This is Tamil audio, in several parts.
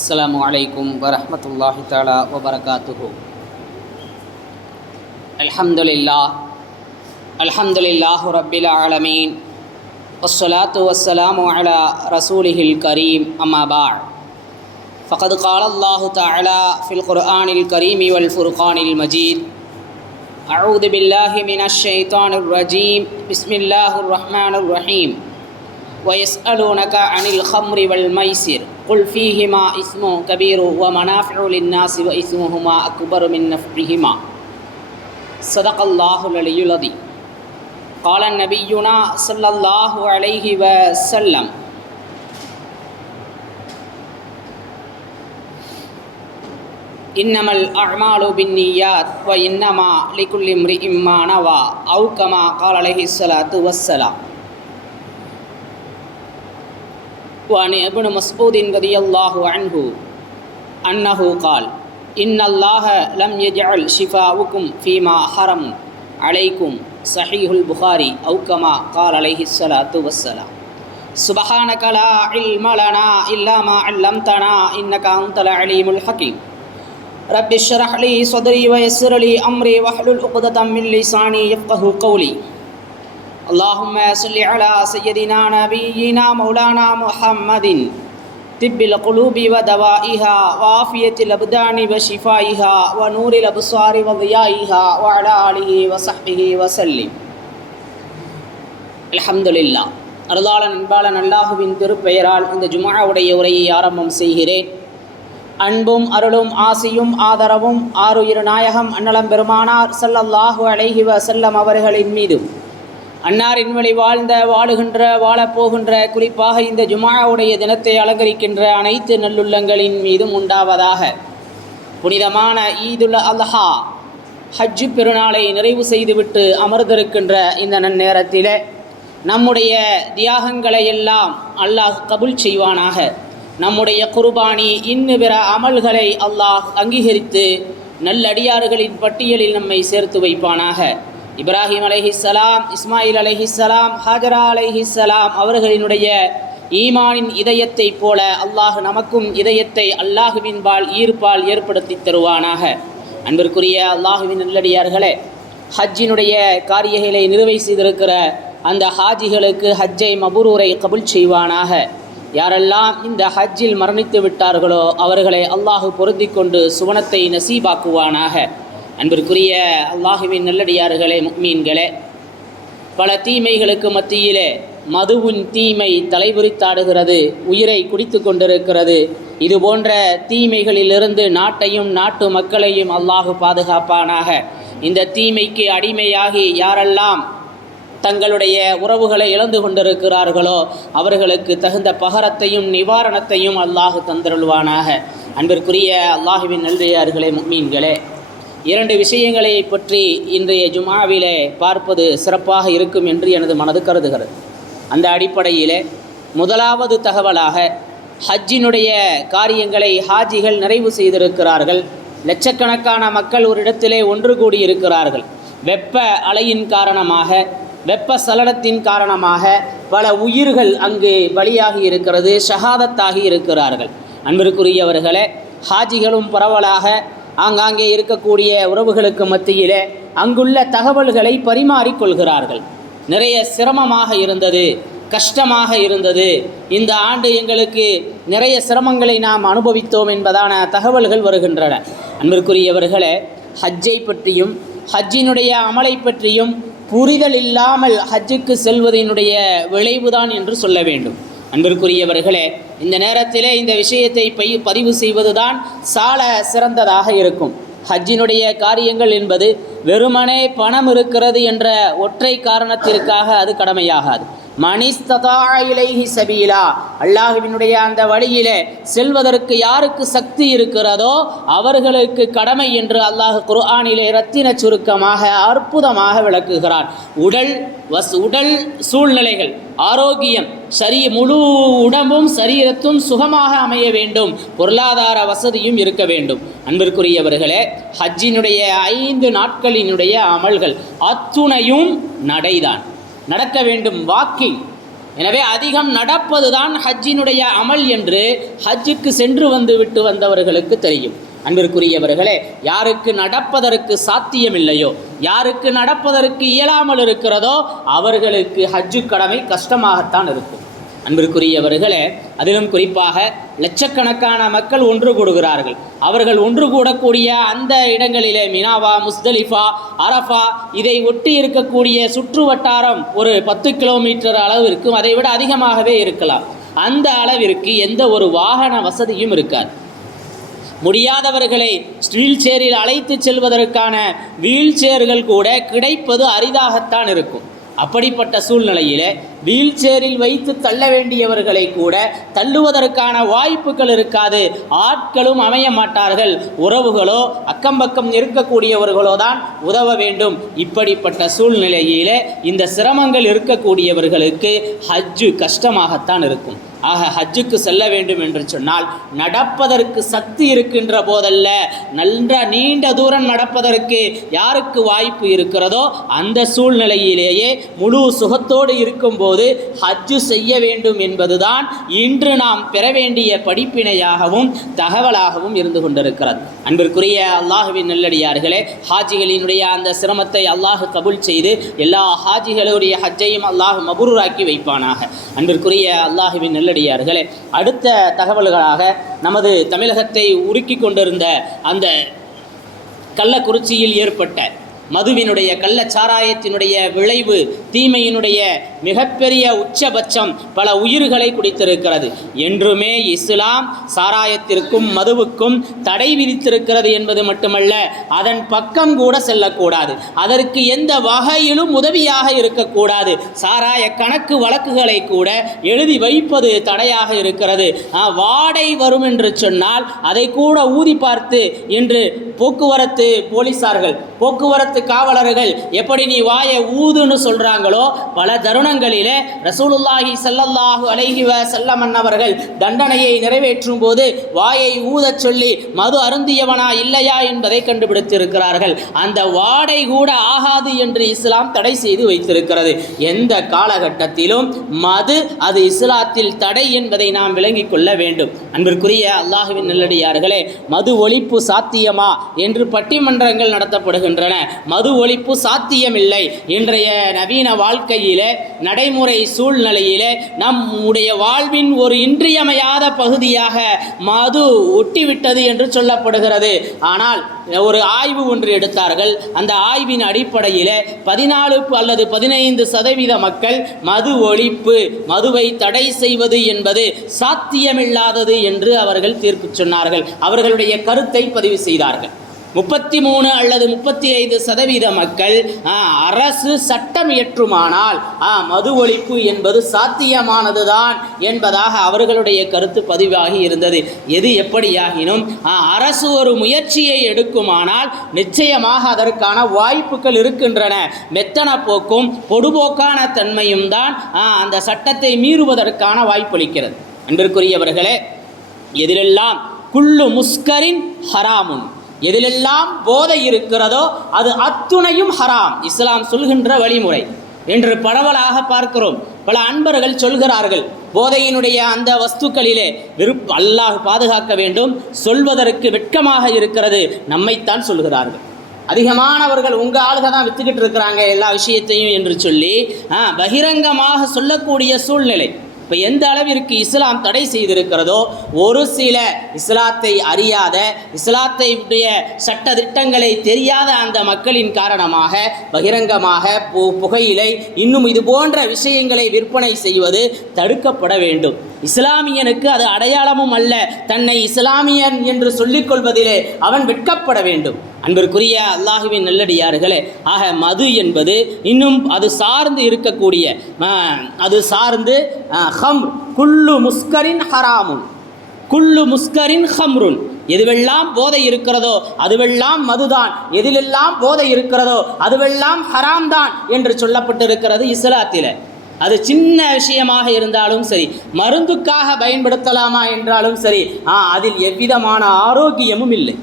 السلام عليكم ورحمة الله تعالى وبركاته. الحمد لله رب العالمين والصلاة والسلام على رسوله الكريم أما بعد فقد قال الله تعالى في القرآن الكريم والفرقان المجيد أعوذ بالله من الشيطان الرجيم بسم الله الرحمن الرحيم ويسألونك عن الخمر والميسر قل فيهما إثم كبير ومنافع للناس وإثمهما أكبر من نفعهما صدق الله العلي العظيم. قال نبينا صلى الله عليه وسلم إنما الأعمال بالنيات وإنما لكل امرئ ما نوى أو كما قال عليه الصلاة والسلام. وعن ابن مسعود رضي الله عنه أنه قال إن الله لم يجعل شفاءكم فيما حرم عليكم صحيح البخاري أو كما قال عليه الصلاة والسلام. سبحانك لا علم لنا إلا ما علمتنا إنك أنت العليم الحكيم. رب اشرح لي صدري ويسر لي أمري واحلل عقدة من لساني يفقهوا قولي. اللهم صل على سيدنا نبينا مولانا محمد طب القلوب ودوائها وعافية الأبدان وشفائها ونور الأبصار وضيائها وعلى آله وصحبه وسلم. அல்ஹம்துலில்லாஹ். அருளாளன் அன்பாளன் அல்லாஹுவின் திருப்பெயரால் இந்த ஜும்ஆவுடைய உரையை ஆரம்பம் செய்கிறேன். அன்பும் அருளும் ஆசியும் ஆதரவும் ஆருயிர் நாயகம் அன்னலம் பெருமானார் ஸல்லல்லாஹு அலைஹி வஸல்லம் அவர்களின் மீதும் அன்னாரின் வழி வாழுகின்ற வாழப்போகின்ற குறிப்பாக இந்த ஜும்ஆவுடைய தினத்தை அலங்கரிக்கின்ற அனைத்து நல்லுள்ளங்களின் மீதும் உண்டாவதாக. புனிதமான ஈதுல் அல்ஹா ஹஜ் பெருநாளை நிறைவு செய்துவிட்டு அமர்ந்திருக்கின்ற இந்த நன்னேரத்தில் நம்முடைய தியாகங்களை எல்லாம் அல்லாஹ் கபூல் செய்வானாக. நம்முடைய குர்பானி இன்னும் பிற அமல்களை அல்லாஹ் அங்கீகரித்து நல்லடியார்களின் பட்டியலில் நம்மை சேர்த்து வைப்பானாக. இப்ராஹிம் அலைஹிஸ்ஸலாம், இஸ்மாயில் அலைஹிஸ்ஸலாம், ஹாஜரா அலைஹிஸ்ஸலாம் அவர்களினுடைய ஈமானின் இதயத்தை போல அல்லாஹ் நமக்கும் இதயத்தை அல்லாஹுவின்பால் ஈர்ப்பால் ஏற்படுத்தி தருவானாக. அன்பிற்குரிய அல்லாஹுவின் நல்லடியார்களே, ஹஜ்ஜினுடைய காரியங்களை நிறைவு செய்திருக்கிற அந்த ஹாஜிகளுக்கு ஹஜ்ஜை மபுரூரை கபூல் செய்வானாக. யாரெல்லாம் இந்த ஹஜ்ஜில் மரணித்து விட்டார்களோ அவர்களை அல்லாஹு பொருந்தி கொண்டு சுவனத்தை நசீபாக்குவானாக. அன்பிற்குரிய அல்லாஹுவின் நல்லடியார்களே, முஃமின்களே, பல தீமைகளுக்கு மத்தியிலே மதுவின் தீமை தலைவிரித்தாடுகிறது, உயிரை குடித்து கொண்டிருக்கிறது. இது போன்ற தீமைகளிலிருந்து நாட்டையும் நாட்டு மக்களையும் அல்லாஹு பாதுகாப்பானாக. இந்த தீமைக்கு அடிமையாகி யாரெல்லாம் தங்களுடைய உறவுகளை இழந்து கொண்டிருக்கிறார்களோ அவர்களுக்கு தகுந்த பகரத்தையும் நிவாரணத்தையும் அல்லாஹு தந்தருள்வானாக. அன்பிற்குரிய அல்லாஹுவின் நல்லடியார்களே, முஃமின்களே, இரண்டு விஷயங்களை பற்றி இன்றைய ஜும்ஆவிலே பார்ப்பது சிறப்பாக இருக்கும் என்று எனது மனது கருதுகிறது. அந்த அடிப்படையிலே முதலாவது தகவலாக ஹஜ்ஜினுடைய காரியங்களை ஹாஜிகள் நிறைவு செய்திருக்கிறார்கள். லட்சக்கணக்கான மக்கள் ஒரு இடத்திலே ஒன்று கூடியிருக்கிறார்கள். வெப்ப அலையின் காரணமாக, வெப்ப சலனத்தின் காரணமாக பல உயிர்கள் அங்கு பலியாகி இருக்கிறது, ஷஹாதத்தாகி இருக்கிறார்கள். அன்பிற்குரியவர்களே, ஹாஜிகளும் பரவலாக ஆங்காங்கே இருக்கக்கூடிய உறவுகளுக்கு மத்தியிலே அங்குள்ள தகவல்களை பரிமாறிக்கொள்கிறார்கள். நிறைய சிரமமாக இருந்தது, கஷ்டமாக இருந்தது, இந்த ஆண்டு எங்களுக்கு நிறைய சிரமங்களை நாம் அனுபவித்தோம் என்பதான தகவல்கள் வருகின்றன. அன்பிற்குரியவர்களே, ஹஜ்ஜை பற்றியும் ஹஜ்ஜினுடைய அமலை பற்றியும் புரிதல் இல்லாமல் ஹஜ்ஜுக்கு செல்வதனுடைய விளைவுதான் என்று சொல்ல வேண்டும். அன்பிற்குரியவர்களே, இந்த நேரத்திலே இந்த விஷயத்தை பதிவு செய்வதுதான் சால சிறந்ததாக இருக்கும். ஹஜ்ஜினுடைய காரியங்கள் என்பது வெறுமனே பணம் இருக்கிறது என்ற ஒற்றை காரணத்திற்காக அது கடமையாகாது. மனிஸ்ததா இலைஹி சபீலா, அல்லாஹுவினுடைய அந்த வழியிலே செல்வதற்கு யாருக்கு சக்தி இருக்கிறதோ அவர்களுக்கு கடமை என்று அல்லாஹ் குர்ஆனிலே ரத்தின சுருக்கமாக அற்புதமாக விளக்குகிறார். உடல் சூழ்நிலைகள், ஆரோக்கியம், முழு உடம்பும் சரீரத்தும் சுகமாக அமைய வேண்டும், பொருளாதார வசதியும் இருக்க வேண்டும். அன்பிற்குரியவர்களே, ஹஜ்ஜினுடைய 5 நாட்களினுடைய அமல்கள் அத்துணையும் நடைதான், நடக்க வேண்டும். வாக்கிங், எனவே அதிகம் நடப்பதுதான் ஹஜ்ஜினுடைய அமல் என்று ஹஜ்ஜுக்கு சென்று விட்டு வந்தவர்களுக்கு தெரியும். அன்பிற்குரியவர்களே, யாருக்கு நடப்பதற்கு சாத்தியமில்லையோ, யாருக்கு நடப்பதற்கு இயலாமல் இருக்கிறதோ அவர்களுக்கு ஹஜ்ஜு கடமை கஷ்டமாகத்தான் இருக்கும். அன்பிற்குரியவர்களே, அதிலும் குறிப்பாக லட்சக்கணக்கான மக்கள் ஒன்று கூடுகிறார்கள். அவர்கள் ஒன்று கூடக்கூடிய அந்த இடங்களிலே மினாவா, முஸ்தலிஃபா, அரஃபா இதை ஒட்டி இருக்கக்கூடிய சுற்று வட்டாரம் ஒரு 10 கிலோமீட்டர் அளவிற்கும் அதை விட அதிகமாகவே இருக்கலாம். அந்த அளவிற்கு எந்த ஒரு வாகன வசதியும் இருக்காது. முடியாதவர்களை வீல் சேரில் அழைத்து செல்வதற்கான வீல் சேர்கள் கூட கிடைப்பது அரிதாகத்தான் இருக்கும். அப்படிப்பட்ட சூழ்நிலையில் வீல் சேரில் வைத்து தள்ள வேண்டியவர்களை கூட தள்ளுவதற்கான வாய்ப்புகள் இருக்காது. ஆட்களும் அமைய மாட்டார்கள். உறவுகளோ அக்கம்பக்கம் இருக்கக்கூடியவர்களோ தான் உதவ வேண்டும். இப்படிப்பட்ட சூழ்நிலையிலே இந்த சிரமங்கள் இருக்கக்கூடியவர்களுக்கு ஹஜ்ஜு கஷ்டமாகத்தான் இருக்கும். ஆக ஹஜ்ஜுக்கு செல்ல வேண்டும் என்று சொன்னால் நடப்பதற்கு சக்தி இருக்கின்ற போதல்ல, நல்ல நீண்ட தூரம் நடப்பதற்கு யாருக்கு வாய்ப்பு இருக்கிறதோ அந்த சூழ்நிலையிலேயே முழு சுகத்தோடு இருக்கும்போது ஹஜ்ஜு செய்ய வேண்டும் என்பதுதான் இன்று நாம் பெற வேண்டிய படிப்பினையாகவும் தகவலாகவும் இருந்து கொண்டிருக்கிறது. அன்பிற்குரிய அல்லாஹுவின் நல்லடியார்களே, ஹாஜிகளினுடைய அந்த சிரமத்தை அல்லாஹ் கபூல் செய்து எல்லா ஹாஜிகளுடைய ஹஜ்ஜையும் அல்லாஹ் மபூராக்கி வைப்பானாக. அன்பிற்குரிய அல்லாஹுவின் நல்லடியார்களே, அடுத்த தகவல்களாக நமது தமிழகத்தை உருக்கி கொண்டிருந்த அந்த கள்ளக்குறிச்சியில் ஏற்பட்ட மதுவினுடைய கள்ளச்சாராயத்தினுடைய விளைவு தீமையினுடைய மிகப்பெரிய உச்சபட்சம் பல உயிர்களை குடித்திருக்கிறது. என்றுமே இஸ்லாம் சாராயத்திற்கும் மதுவுக்கும் தடை விதித்திருக்கிறது என்பது மட்டுமல்ல, அதன் பக்கம் கூட செல்லக்கூடாது, அதற்கு எந்த வகையிலும் உதவியாக இருக்கக்கூடாது. சாராய கணக்கு வழக்குகளை கூட எழுதி வைப்பது தடையாக இருக்கிறது. வாடை வரும் என்று சொன்னால் அதை கூட ஊதி பார்த்து என்று போக்குவரத்து போலீசார்கள், போக்குவரத்து காவலர்கள் எப்படி நீ வாயை ஊதுன்னு சொல்றாங்களோ, பல தருணங்களிலே ரசூலுல்லாஹி ஸல்லல்லாஹு அலைஹி வஸல்லம் அவர்கள் தண்டனையை நிறைவேற்றும் போது வாயை ஊதச் சொல்லி மது அருந்தியவனா இல்லையா என்பதை கண்டுபிடித்திருக்கிறார்கள். அந்த வாடை கூட ஆகாது என்று இஸ்லாம் தடை செய்து வைத்திருக்கிறது. எந்த காலகட்டத்திலும் மது அது இஸ்லாத்தில் தடை என்பதை நாம் விளங்கிக் கொள்ள வேண்டும். அன்பிற்குரிய அல்லாஹுவின் நல்லடியார்களே, மது ஒழிப்பு சாத்தியமா என்று பட்டிமன்றங்கள் நடத்தப்படுகின்றன. மது ஒழிப்பு சாத்தியமில்லை. இன்றைய நவீன வாழ்க்கையிலே, நடைமுறை சூழ்நிலையிலே நம்முடைய வாழ்வின் ஒரு இன்றியமையாத பகுதியாக மது ஒட்டிவிட்டது என்று சொல்லப்படுகிறது. ஆனால் ஒரு ஆய்வு ஒன்று எடுத்தார்கள். அந்த ஆய்வின் அடிப்படையில் 14 அல்லது 15% மக்கள் மது ஒழிப்பு, மதுவை தடை செய்வது என்பது சாத்தியமில்லாதது என்று அவர்கள் தீர்ப்பு சொன்னார்கள். அவர்களுடைய கருத்தை பதிவு செய்தார்கள். 33 அல்லது 35% மக்கள் அரசு சட்டம் இயற்றுமானால் மது ஒழிப்பு என்பது சாத்தியமானதுதான் என்பதாக அவர்களுடைய கருத்து பதிவாகி இருந்தது. எது எப்படியாகினும் அரசு ஒரு முயற்சியை எடுக்குமானால் நிச்சயமாக அதற்கான வாய்ப்புகள் இருக்கின்றன. மெத்தன போக்கும் பொடுபோக்கான தன்மையும் தான் அந்த சட்டத்தை மீறுவதற்கான வாய்ப்பளிக்கிறது. அன்பிற்குரியவர்களே, எதிலெல்லாம் குல்லு முஸ்கரின் ஹராமுன், எதிலெல்லாம் போதை இருக்கிறதோ அது அத்துணையும் ஹராம் இஸ்லாம் சொல்கின்ற வழிமுறை என்று பரவலாக பார்க்கிறோம். பல அன்பர்கள் சொல்கிறார்கள், போதையினுடைய அந்த வஸ்துக்களிலே அல்லாஹ் பாதுகாக்க வேண்டும், சொல்வதற்கு வெட்கமாக இருக்கிறது, நம்மைத்தான் சொல்கிறார்கள். அதிகமானவர்கள் உங்கள் ஆளுக தான் வித்துக்கிட்டு இருக்கிறாங்க எல்லா விஷயத்தையும் என்று சொல்லி பகிரங்கமாக சொல்லக்கூடிய சூழ்நிலை. இப்போ எந்த அளவிற்கு இஸ்லாம் தடை செய்திருக்கிறதோ, ஒரு சில இஸ்லாத்தை அறியாத, இஸ்லாத்தையுடைய சட்ட திட்டங்களை தெரியாத அந்த மக்களின் காரணமாக பகிரங்கமாக புகையிலை இன்னும் இது போன்ற விஷயங்களை விற்பனை செய்வது தடுக்கப்பட வேண்டும். இஸ்லாமியனுக்கு அது அடையாளமும் அல்ல. தன்னை இஸ்லாமியன் என்று சொல்லிக்கொள்வதிலே அவன் வெட்கப்பட வேண்டும். அன்பிற்குரிய அல்லாஹுவின் நல்லடியார்களே, ஆக மது என்பது இன்னும் அது சார்ந்து இருக்கக்கூடிய, அது சார்ந்து ஹம்ர், குல்லு முஸ்கரின் ஹராமுன், குல்லு முஸ்கரின் ஹம்ருன், எதுவெல்லாம் போதை இருக்கிறதோ அதுவெல்லாம் மதுதான், எதிலெல்லாம் போதை இருக்கிறதோ அதுவெல்லாம் ஹராம் தான் என்று சொல்லப்பட்டிருக்கிறது இஸ்லாத்தில். அது சின்ன விஷயமாக இருந்தாலும் சரி, மருந்துக்காக பயன்படுத்தலாமா என்றாலும் சரி, அதில் எவ்விதமான ஆரோக்கியமும் இல்லை.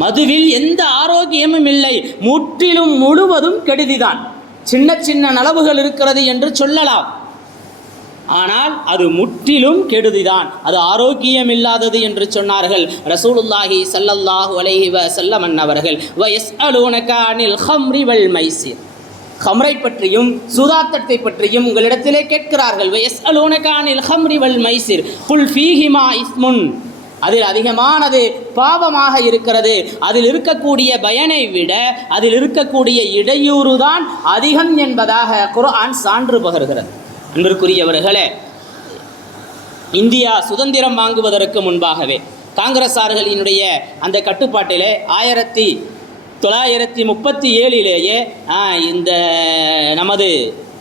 மதுவில் எந்த ஆரோக்கியமும் இல்லை, முற்றிலும் முழுவதும் கெடுதிதான். சின்ன சின்ன நலவுகள் இருக்கிறது என்று சொல்லலாம். ஆனால் அது முற்றிலும் கெடுதிதான், அது ஆரோக்கியம் இல்லாதது என்று சொன்னார்கள் ரசூலுல்லாஹி ஸல்லல்லாஹு அலைஹி வஸல்லம் அவர்கள். வயஸ்அலூனக அனில் ஹம்ரி வல் மைசிர், ஹம்ரை பற்றியும் சூதாட்டத்தை பற்றியும் உங்களிடத்திலே கேட்கிறார்கள். வயஸ்அலூனக அனில் ஹம்ரி வல் மைசிர் குல் ஃபீஹிமா இஸ்முன், அதில் அதிகமானது பாவமாக இருக்கிறது, அதில் இருக்கக்கூடிய பயனை விட அதில் இருக்கக்கூடிய இடையூறு தான் அதிகம் என்பதாக குர்ஆன் சான்று பகர்கிறது. அன்பிற்குரியவர்களே, இந்தியா சுதந்திரம் வாங்குவதற்கு முன்பாகவே காங்கிரஸார்களினுடைய அந்த கட்டுப்பாட்டிலே 1937 இந்த நமது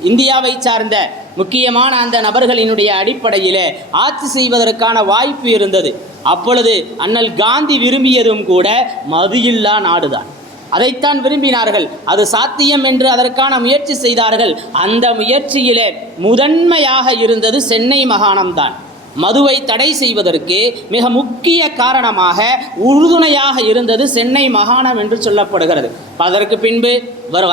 இந்தியாவை சார்ந்த முக்கியமான அந்த நபர்களினுடைய அடிப்படையிலே ஆட்சி செய்வதற்கான வாய்ப்பு இருந்தது. அப்பொழுது அண்ணல் காந்தி விரும்பியதும் கூட மது இல்லா நாடுதான். அதைத்தான் விரும்பினார்கள். அது சாத்தியம் என்று அதற்கான முயற்சி செய்தார்கள். அந்த முயற்சியிலே முதன்மையாக இருந்தது சென்னை மாகாணம்தான். மதுவை தடை செய்வதற்கு மிக முக்கிய காரணமாக உறுதுணையாக இருந்தது சென்னை மாகாணம் என்று சொல்லப்படுகிறது. அதற்கு பின்பு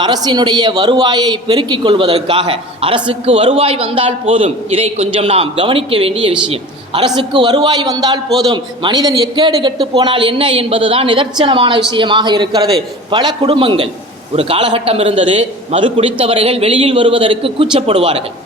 அரசினுடைய வருவாயை பெருக்கிக் கொள்வதற்காக, அரசுக்கு வருவாய் வந்தால் போதும், இதை கொஞ்சம் நாம் கவனிக்க வேண்டிய விஷயம், அரசுக்கு வருவாய் வந்தால் போதும், மனிதன் எக்கேடு கெட்டு போனால் என்ன என்பதுதான் நிதர்சனமான விஷயமாக இருக்கிறது. பல குடும்பங்கள், ஒரு காலகட்டம் இருந்தது, மது குடித்தவர்கள் வெளியில் வருவதற்கு கூச்சப்படுவார்கள்.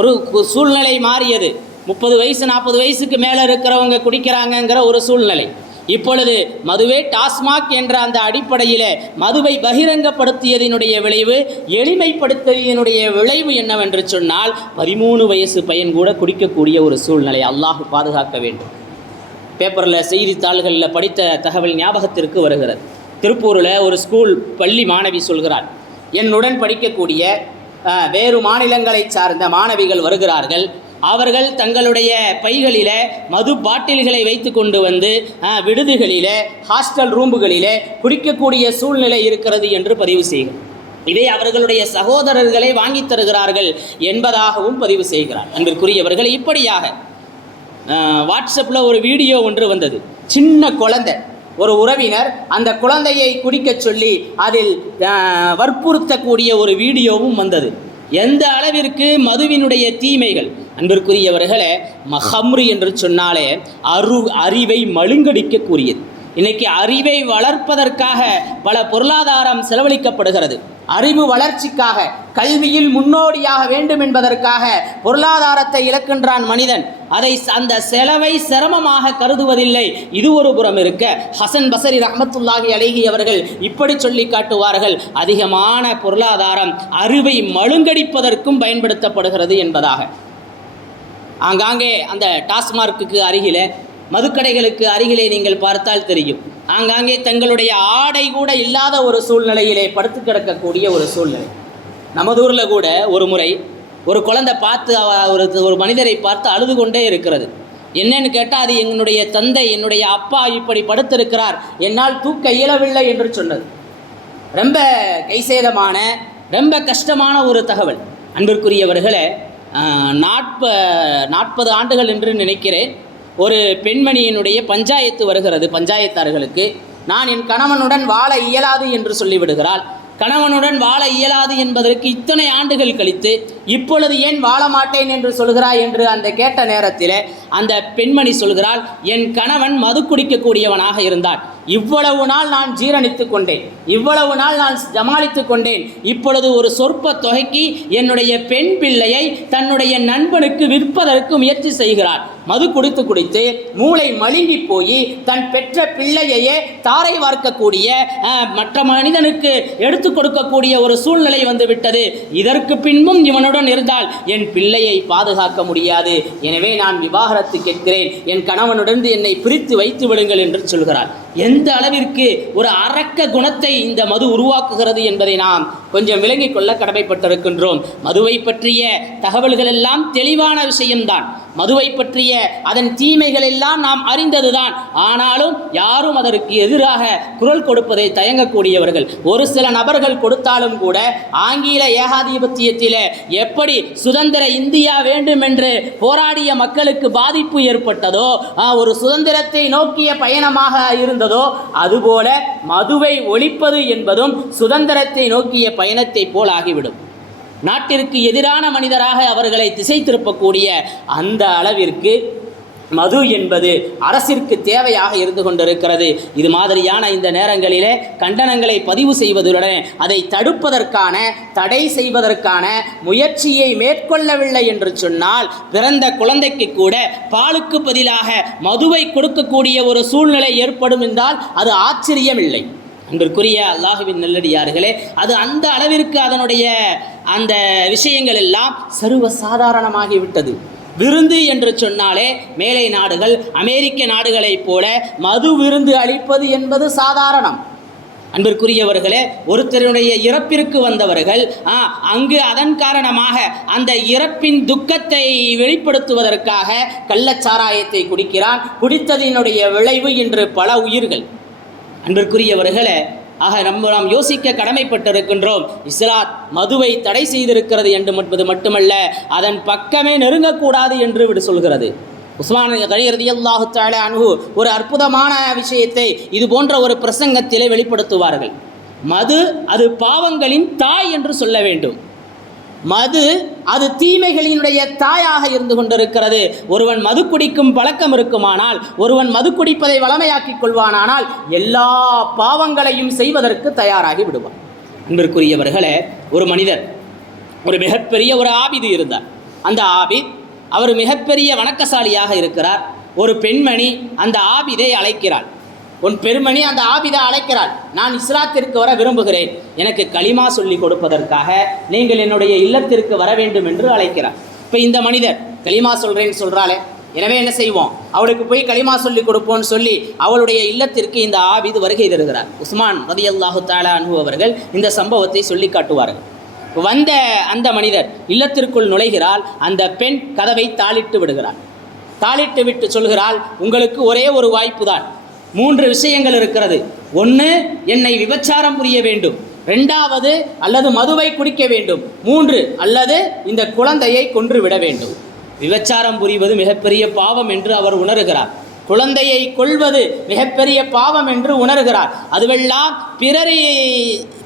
ஒரு சூழ்நிலை மாறியது. 30 வயசு 40 வயசுக்கு மேலே இருக்கிறவங்க குடிக்கிறாங்கங்கிற ஒரு சூழ்நிலை. இப்பொழுது மதுவே டாஸ்மாக் என்ற அந்த அடிப்படையில் மதுவை பகிரங்கப்படுத்தியதனுடைய விளைவு, எளிமைப்படுத்தியதனுடைய விளைவு என்னவென்று சொன்னால் 13 வயசு பையன் கூட குடிக்கக்கூடிய ஒரு சூழ்நிலை. அல்லாஹ் பாதுகாக்க வேண்டும். பேப்பரில் செய்தித்தாள்களில் படித்த தகவல் ஞாபகத்திற்கு வருகிறது. திருப்பூரில் ஒரு ஸ்கூல் பள்ளி மாணவி சொல்கிறார், என்னுடன் படிக்கக்கூடிய வேறு மாநிலங்களை சார்ந்த மாணவிகள் வருகிறார்கள். அவர்கள் தங்களுடைய பைகளில் மது பாட்டில்களை வைத்து கொண்டு வந்து விடுதிகளில், ஹாஸ்டல் ரூம்புகளில் குடிக்கக்கூடிய சூழ்நிலை இருக்கிறது என்று பதிவு செய்கிறார். இதை அவர்களுடைய சகோதரர்களை வாங்கி தருகிறார்கள் என்பதாகவும் பதிவு செய்கிறார். அன்பிற்குரியவர்கள், இப்படியாக வாட்ஸ்அப்பில் ஒரு வீடியோ ஒன்று வந்தது. சின்ன குழந்தை, ஒரு உறவினர் அந்த குழந்தையை குடிக்க சொல்லி அதில் வற்புறுத்தக்கூடிய ஒரு வீடியோவும் வந்தது. எந்த அளவிற்கு மதுவினுடைய தீமைகள்! அன்பிற்குரியவர்களே, ஹம்ரு என்று சொன்னாலே அறிவை மழுங்கடிக்கக்கூடியது. இன்னைக்கு அறிவை வளர்ப்பதற்காக பல பொருளாதாரம் செலவழிக்கப்படுகிறது. அறிவு வளர்ச்சிக்காக, கல்வியில் முன்னோடியாக வேண்டும் என்பதற்காக பொருளாதாரத்தை இழக்கின்றான் மனிதன். அந்த செலவை சிரமமாக கருதுவதில்லை. இது ஒரு புறம் இருக்க, ஹசன் பஸரி ரஹ்மத்துல்லாஹி அலைஹி அவர்கள் இப்படி சொல்லி காட்டுவார்கள், அதிகமான பொருளாதாரம் அறிவை மழுங்கடிப்பதற்கும் பயன்படுத்தப்படுகிறது என்பதாக. ஆங்காங்கே அந்த டாஸ்மார்க்குக்கு அருகிலே, மதுக்கடைகளுக்கு அருகிலே நீங்கள் பார்த்தால் தெரியும், ஆங்காங்கே தங்களுடைய ஆடை கூட இல்லாத ஒரு சூழ்நிலையிலே படுத்து கிடக்கக்கூடிய ஒரு சூழ்நிலை. நமது ஊரில் கூட ஒரு முறை ஒரு குழந்தை பார்த்து ஒரு மனிதரை பார்த்து அழுது கொண்டே இருக்கிறது. என்னன்னு கேட்டால், அது என்னுடைய தந்தை, என்னுடைய அப்பா இப்படி படுத்திருக்கிறார், என்னால் தூக்க இயலவில்லை என்று சொன்னது. ரொம்ப கைசேதமான, ரொம்ப கஷ்டமான ஒரு தகவல். அன்பிற்குரியவர்களே, 40 ஆண்டுகள் என்று நினைக்கிறேன், ஒரு பெண்மணியினுடைய பஞ்சாயத்து வருகிறது. பஞ்சாயத்தார்களுக்கு, நான் என் கணவனுடன் வாழ இயலாது என்று சொல்லிவிடுகிறாள். கணவனுடன் வாழ இயலாது என்பதற்கு இத்தனை ஆண்டுகள் கழித்து இப்பொழுது ஏன் வாழ மாட்டேன் என்று சொல்கிறாய் என்று அந்த கேட்ட நேரத்தில் அந்த பெண்மணி சொல்கிறாள், என் கணவன் மது குடிக்கக்கூடியவனாக இருந்தான், இவ்வளவு நாள் நான் ஜீரணித்து கொண்டேன், இவ்வளவு நாள் நான் சமாளித்து கொண்டேன். இப்பொழுது ஒரு சொற்ப தொகைக்கு என்னுடைய பெண் பிள்ளையை தன்னுடைய நண்பனுக்கு விற்பதற்கு முயற்சி செய்கிறார். மது குடித்து குடித்து மூளை மழுங்கி போய் தன் பெற்ற பிள்ளையையே தாரை வார்க்கக்கூடிய, மற்ற மனிதனுக்கு எடுத்து கொடுக்கக்கூடிய ஒரு சூழ்நிலை வந்து விட்டது. இதற்கு பின்பும் இவனுடன் இருந்தால் என் பிள்ளையை பாதுகாக்க முடியாது, எனவே நான் விவாகரத்து கேட்கிறேன், என் கணவனுடன் என்னை பிரித்து வைத்து விடுங்கள் என்று சொல்கிறார். எந்த அளவிற்கு ஒரு அரக்க குணத்தை இந்த மது உருவாக்குகிறது என்பதை நாம் கொஞ்சம் விளங்கிக் கொள்ள கடமைப்பட்டிருக்கின்றோம். மதுவை பற்றிய தகவல்கள் எல்லாம் தெளிவான விஷயம்தான். மதுவை பற்றிய அதன் தீமைகள் எல்லாம் நாம் அறிந்ததுதான். ஆனாலும் யாரும் அதற்கு எதிராக குரல் கொடுப்பதை தயங்கக்கூடியவர்கள். ஒரு சில நபர்கள் கொடுத்தாலும் கூட ஆங்கில ஏகாதிபத்தியத்தில் எப்படி சுதந்திர இந்தியா வேண்டும் என்று போராடிய மக்களுக்கு பாதிப்பு ஏற்பட்டதோ, ஒரு சுதந்திரத்தை நோக்கிய பயணமாக இருந்ததோ, அதுபோல மதுவை ஒழிப்பது என்பதும் சுதந்திரத்தை நோக்கிய பயணத்தை போல் ஆகிவிடும். நாட்டிற்கு எதிரான மனிதராக அவர்களை திசை திருப்பக்கூடிய அந்த அளவிற்கு மது என்பது அரசிற்கு தேவையாக இருந்து கொண்டிருக்கிறது. இது மாதிரியான இந்த நேரங்களிலே கண்டனங்களை பதிவு செய்வதுடன் அதை தடுப்பதற்கான தடை செய்வதற்கான முயற்சியை மேற்கொள்ளவில்லை என்று சொன்னால் பிறந்த குழந்தைக்கு கூட பாலுக்கு பதிலாக மதுவை கொடுக்கக்கூடிய ஒரு சூழ்நிலை ஏற்படும் என்றால் அது ஆச்சரியமில்லை. அன்பிற்குரிய அல்லாஹுவின் நல்லடியார்களே, அது அந்த அளவிற்கு அதனுடைய அந்த விஷயங்கள் எல்லாம் சர்வ சாதாரணமாகிவிட்டது. விருந்து என்று சொன்னாலே மேலை நாடுகள் அமெரிக்க நாடுகளைப் போல மது விருந்து அளிப்பது என்பது சாதாரணம். அன்பிற்குரியவர்களே, ஒருத்தருடைய இறப்பிற்கு வந்தவர்கள் அங்கு அதன் காரணமாக அந்த இறப்பின் துக்கத்தை வெளிப்படுத்துவதற்காக கள்ளச்சாராயத்தை குடிக்கிறான். குடித்ததினுடைய விளைவு இன்று பல உயிர்கள். அன்பிற்குரியவர்களே, நாம் யோசிக்க கடமைப்பட்டிருக்கின்றோம். இஸ்லாம் மதுவை தடை செய்திருக்கிறது என்பது மட்டுமல்ல, அதன் பக்கமே நெருங்கக்கூடாது என்று சொல்கிறது. உஸ்மான் கனி ரலியல்லாஹு தஆலா அன்ஹு ஒரு அற்புதமான விஷயத்தை இது போன்ற ஒரு பிரசங்கத்திலே வெளிப்படுத்துவார்கள். மது அது பாவங்களின் தாய் என்று சொல்ல வேண்டும். மது அது தீமைகளினுடைய தாயாக இருந்து கொண்டிருக்கிறது. ஒருவன் மது குடிக்கும் பழக்கம் இருக்குமானால், ஒருவன் மது குடிப்பதை வளமையாக்கிக் கொள்வானானால் எல்லா பாவங்களையும் செய்வதற்கு தயாராகி விடுவான். அன்பிற்குரியவர்களே, ஒரு மனிதர் ஒரு மிகப்பெரிய ஒரு ஆபிது இருந்தார். அந்த ஆபித் அவர் மிகப்பெரிய வணக்கசாலியாக இருக்கிறார். ஒரு பெண்மணி அந்த ஆபிதை அழைக்கிறாள். உன் பெருமணி அந்த ஆபிதை அழைக்கிறாள். நான் இஸ்லாத்திற்கு வர விரும்புகிறேன், எனக்கு களிமா சொல்லி கொடுப்பதற்காக நீங்கள் என்னுடைய இல்லத்திற்கு வர வேண்டும் என்று அழைக்கிறார். இப்போ இந்த மனிதர் களிமா சொல்கிறேன்னு சொல்கிறாளே, எனவே என்ன செய்வோம், அவளுக்கு போய் களிமா சொல்லி கொடுப்போன்னு சொல்லி அவளுடைய இல்லத்திற்கு இந்த ஆபிது வருகை தருகிறார். உஸ்மான் ரலியல்லாஹு தஆலா அன்ஹு அவர்கள் இந்த சம்பவத்தை சொல்லி காட்டுவார்கள். வந்த அந்த மனிதர் இல்லத்திற்குள் நுழைகிறாள். அந்த பெண் கதவை தாளிட்டு விடுகிறாள். தாளிட்டு விட்டு சொல்கிறாள், உங்களுக்கு ஒரே ஒரு வாய்ப்பு தான், 3 விஷயங்கள் இருக்கிறது. 1, என்னை விபச்சாரம் புரிய வேண்டும். 2வது, அல்லது மதுவை குடிக்க வேண்டும். 3, அல்லது இந்த குழந்தையை கொன்று விட வேண்டும். விபச்சாரம் புரிவது மிகப்பெரிய பாவம் என்று அவர் உணர்கிறார். குழந்தையை கொல்வது மிகப்பெரிய பாவம் என்று உணர்கிறார். அதுவெல்லாம் பிறரை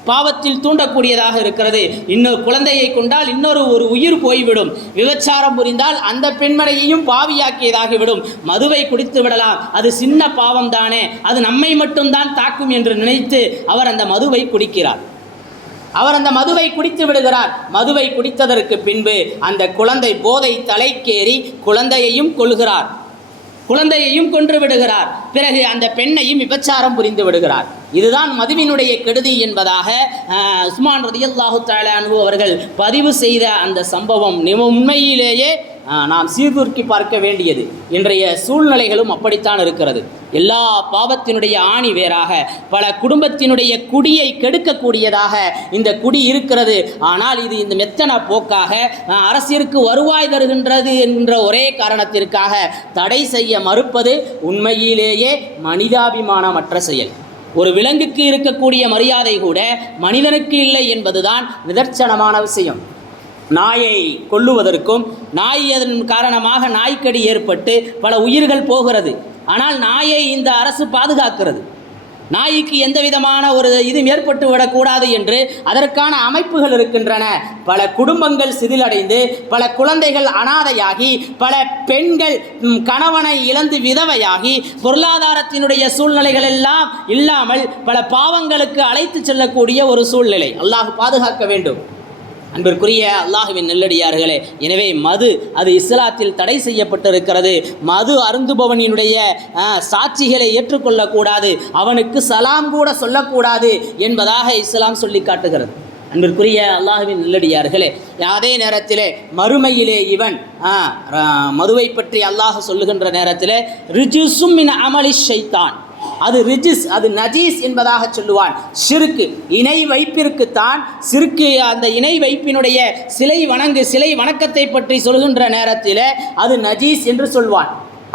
பாவத்தில் தூண்டக்கூடியதாக இருக்கிறது. இன்னொரு குழந்தையை கொண்டால் ஒரு உயிர் போய்விடும். விபச்சாரம் புரிந்தால் அந்த பெண்மணியையும் பாவியாக்கியதாகிவிடும். மதுவை குடித்து விடலாம், அது சின்ன பாவம் தானே, அது நம்மை மட்டும்தான் தாக்கும் என்று நினைத்து அவர் அந்த மதுவை குடிக்கிறார். அவர் அந்த மதுவை குடித்து விடுகிறார். மதுவை குடித்ததற்கு பின்பு அந்த குழந்தை போதை தலைக்கேறி குழந்தையையும் கொல்கிறார், குழந்தையையும் கொன்று விடுகிறார். பிறகு அந்த பெண்ணையும் விபச்சாரம் புரிந்து விடுகிறார். இதுதான் மதுவினுடைய கெடுதி என்பதாக உஸ்மான் ரலியல்லாஹு தஆலா அன்ஹு அவர்கள் பதிவு செய்த அந்த சம்பவம் உண்மையிலேயே நாம் சீர்தூக்கி பார்க்க வேண்டியது. இன்றைய சூழ்நிலைகளும் அப்படித்தான் இருக்கிறது. எல்லா பாவத்தினுடைய ஆணி வேறாக பல குடும்பத்தினுடைய குடியை கெடுக்கக்கூடியதாக இந்த குடி இருக்கிறது. ஆனால் இது இந்த மெத்தன போக்காக அரசிற்கு வருவாய் தருகின்றது என்ற ஒரே காரணத்திற்காக தடை செய்ய மறுப்பது உண்மையிலேயே மனிதாபிமானமற்ற செயல். ஒரு விலங்குக்கு இருக்கக்கூடிய மரியாதை கூட மனிதனுக்கு இல்லை என்பதுதான் நிதர்சனமான விஷயம். நாயை கொல்லுவதற்கும் நாய் அதன் காரணமாக நாய்க்கடி ஏற்பட்டு பல உயிர்கள் போகிறது. ஆனால் நாயை இந்த அரசு பாதுகாக்கிறது. நாய்க்கு எந்த விதமான ஒரு இதுவும் ஏற்பட்டு விடக்கூடாது என்று அதற்கான அமைப்புகள் இருக்கின்றன. பல குடும்பங்கள் சிதிலடைந்து பல குழந்தைகள் அனாதையாகி பல பெண்கள் கணவனை இழந்து விதவையாகி பொருளாதாரத்தினுடைய சூழ்நிலைகள் எல்லாம் இல்லாமல் பல பாவங்களுக்கு அழைத்து செல்லக்கூடிய ஒரு சூழ்நிலை. அல்லாஹ் பாதுகாக்க வேண்டும். அன்பிற்குரிய அல்லாஹுவின் நல்லடியார்களே, எனவே மது அது இஸ்லாத்தில் தடை செய்யப்பட்டிருக்கிறது. மது அருந்துபவனினுடைய சாட்சிகளை ஏற்றுக்கொள்ளக்கூடாது, அவனுக்கு சலாம் கூட சொல்லக்கூடாது என்பதாக இஸ்லாம் சொல்லி காட்டுகிறது. அன்பிற்குரிய அல்லாஹுவின் நல்லடியார்களே, அதே நேரத்திலே மறுமையிலே இவன் மதுவை பற்றி அல்லாஹ் சொல்லுகின்ற நேரத்திலே ரிஜிசும் மின் அமலி ஷைத்தான், அது ரிஜிஸ், அது நஜீஸ் என்பதாக சொல்லுவான். ஷிர்க், இணை வைப்பிற்குத்தான் சிறுக்கு. அந்த இணை வைப்பினுடைய சிலை வணக்கத்தை பற்றி சொல்கின்ற நேரத்தில் அது நஜீஸ் என்று சொல்வான்.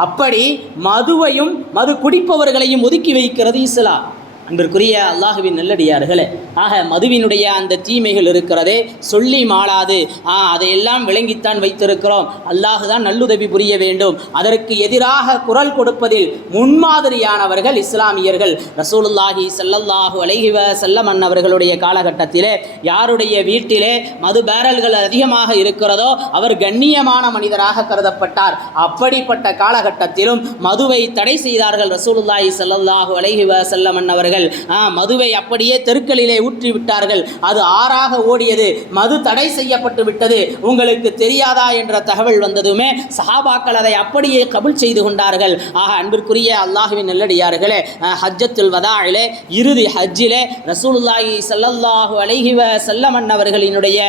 அப்படி மதுவையும் மது குடிப்பவர்களையும் ஒதுக்கி வைக்கிறது இஸ்லாம். அன்பிற்குரிய அல்லாஹுவின் நல்லடியார்களே, ஆக மதுவினுடைய அந்த தீமைகள் இருக்கிறதே சொல்லி மாளாது. அதையெல்லாம் விளங்கித்தான் வைத்திருக்கிறோம். அல்லாஹு தான் நல்லுதவி புரிய வேண்டும். அதற்கு எதிராக குரல் கொடுப்பதில் முன்மாதிரியானவர்கள் இஸ்லாமியர்கள். ரசூலுல்லாஹி ஸல்லல்லாஹு அலைஹி வஸல்லம் அவர்களுடைய காலகட்டத்திலே யாருடைய வீட்டிலே மது பேரல்கள் அதிகமாக இருக்கிறதோ அவர் கண்ணியமான மனிதராக கருதப்பட்டார். அப்படிப்பட்ட காலகட்டத்திலும் மதுவை தடை செய்தார்கள் ரசூலுல்லாஹி ஸல்லல்லாஹு அலைஹி வஸல்லம் அவர்கள். மதுவை அப்படியே தெருக்களிலே ஊற்றி விட்டார்கள். அது ஆறாக ஓடியது. மது தடை செய்யப்பட்டு விட்டது. உங்களுக்கு தெரியாதா என்ற தகவல் வந்ததுமே சஹாபாக்கள் அதை அப்படியே கபூல் செய்து கொண்டார்கள். ஆக அன்பிற்குரிய அல்லாஹ்வின் நல்லடியார்களே, ஹஜ்ஜத்துல் வதாஇலே இறுதி ஹஜ்ஜிலே ரசூலுல்லாஹி ஸல்லல்லாஹு அலைஹி வஸல்லம் அவர்களினுடைய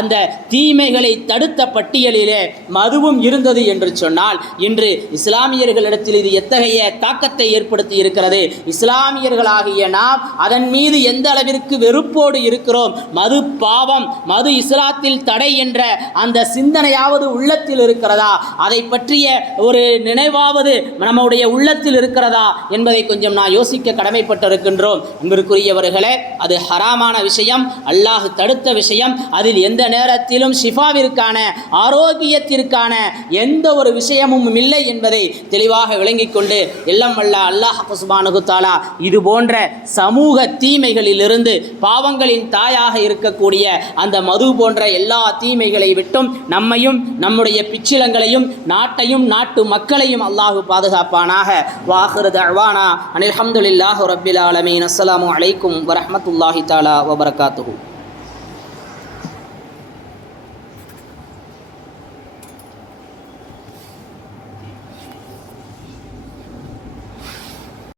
அந்த தீமைகளை தடுத்த பட்டியலிலே மதுவும் இருந்தது என்று சொன்னால் இன்று இஸ்லாமியர்களிடத்தில் இது எத்தகைய தாக்கத்தை ஏற்படுத்தி இருக்கிறது. இஸ்லாமியர்களாகிய நாம் அதன் மீது எந்த அளவிற்கு வெறுப்போடு இருக்கிறோம். மது பாவம், மது இஸ்லாத்தில் தடை என்ற அந்த சிந்தனையாவது உள்ளத்தில் இருக்கிறதா, அதை பற்றிய ஒரு நினைவாவது நம்முடைய உள்ளத்தில் இருக்கிறதா என்பதை கொஞ்சம் நான் யோசிக்க கடமைப்பட்டிருக்கின்றோம். அன்பிற்குரியவர்களே, அது ஹராமான விஷயம், அல்லாஹ் தடுத்த விஷயம். அதில் எந்த நேரத்திலும் ஷிஃபாவிற்கான ஆரோக்கியத்திற்கான எந்த ஒரு விஷயமும் இல்லை என்பதை தெளிவாக விளங்கிக் கொண்டு எல்லாம் வல்ல அல்லாஹ் சுப்ஹானஹு தஆலா இது போன்ற சமூக தீமைகளிலிருந்து பாவங்களின் தாயாக இருக்கக்கூடிய அந்த மது போன்ற எல்லா தீமைகளை விட்டும் நம்மையும் நம்முடைய பிச்சிலங்களையும் நாட்டையும் நாட்டு மக்களையும் அல்லாஹ் பாதுகாப்பானாக. வாஹிரு தஅவானா அனில் ஹம்துலில்லாஹி ரப்பில் ஆலமீன். அஸ்ஸலாமு அலைக்கும் வரஹ்மத்துல்லாஹி தஆலா வபரகாத்துஹு.